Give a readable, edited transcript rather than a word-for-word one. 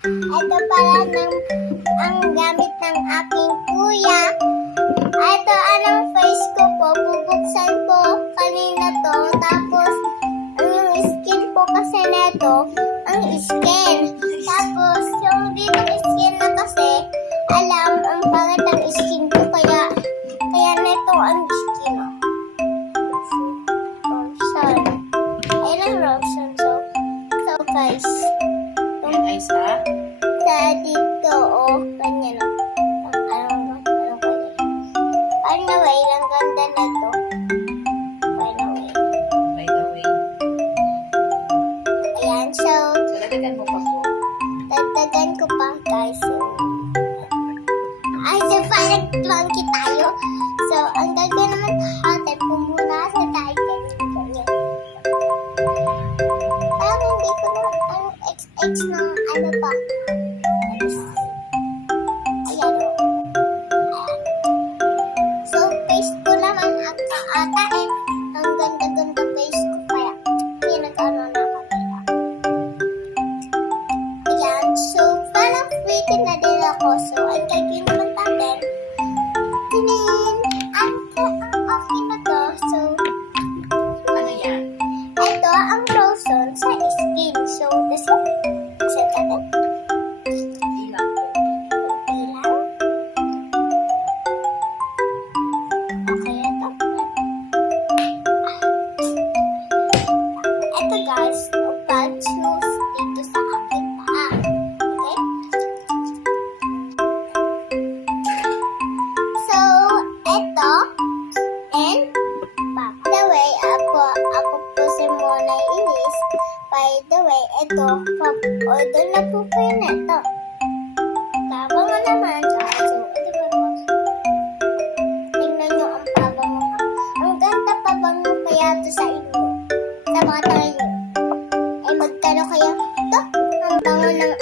Ito pala ang gamit ng aking kuya. Ito anong face ko po. Bubuksan po kanina to. Tapos, yung skin po kasi neto, ang skin. Tapos, yung dito skin na kasi, alam, ang pangit ang skin ko. Kaya neto ang skin. Rotion. Ayun ang Rotion. So guys, Yan ay sa dito, ganyan o. Anong kaya? By the way, ang ganda na to. By the way. by the way. Ayan, so, So, lagyan mo pa po. dagdagan ko pa, guys. So parang monkey tayo. So, ang gagawin naman natin, pumuna sa tayo ganyan. Parang hindi ko na, XX ng ano pa. Ayan o. So, face ko naman ata ang ganda-ganda face ko kaya hindi nag-ano na kanila. Ayan, so parang pretty na din ako. So, ang gagawin naman natin, ang okay na to. So, Ano yan? ito ang lotion sa skin. So, this set natin. Ilang po. Kunti lang. Okay, ito. Ito guys, bad news dito sa aking paa. Okay? So, ito, and, by the way, ako po si Monay Inis. By the way, ito, order na po kayo neto. Tabango naman, guys. So, ito ba naman? Tingnan nyo ang pabango. Ang ganda pabango kaya to sa inyo. Sa mga tayo. Ay, magkano kaya? Ito, ang bango ng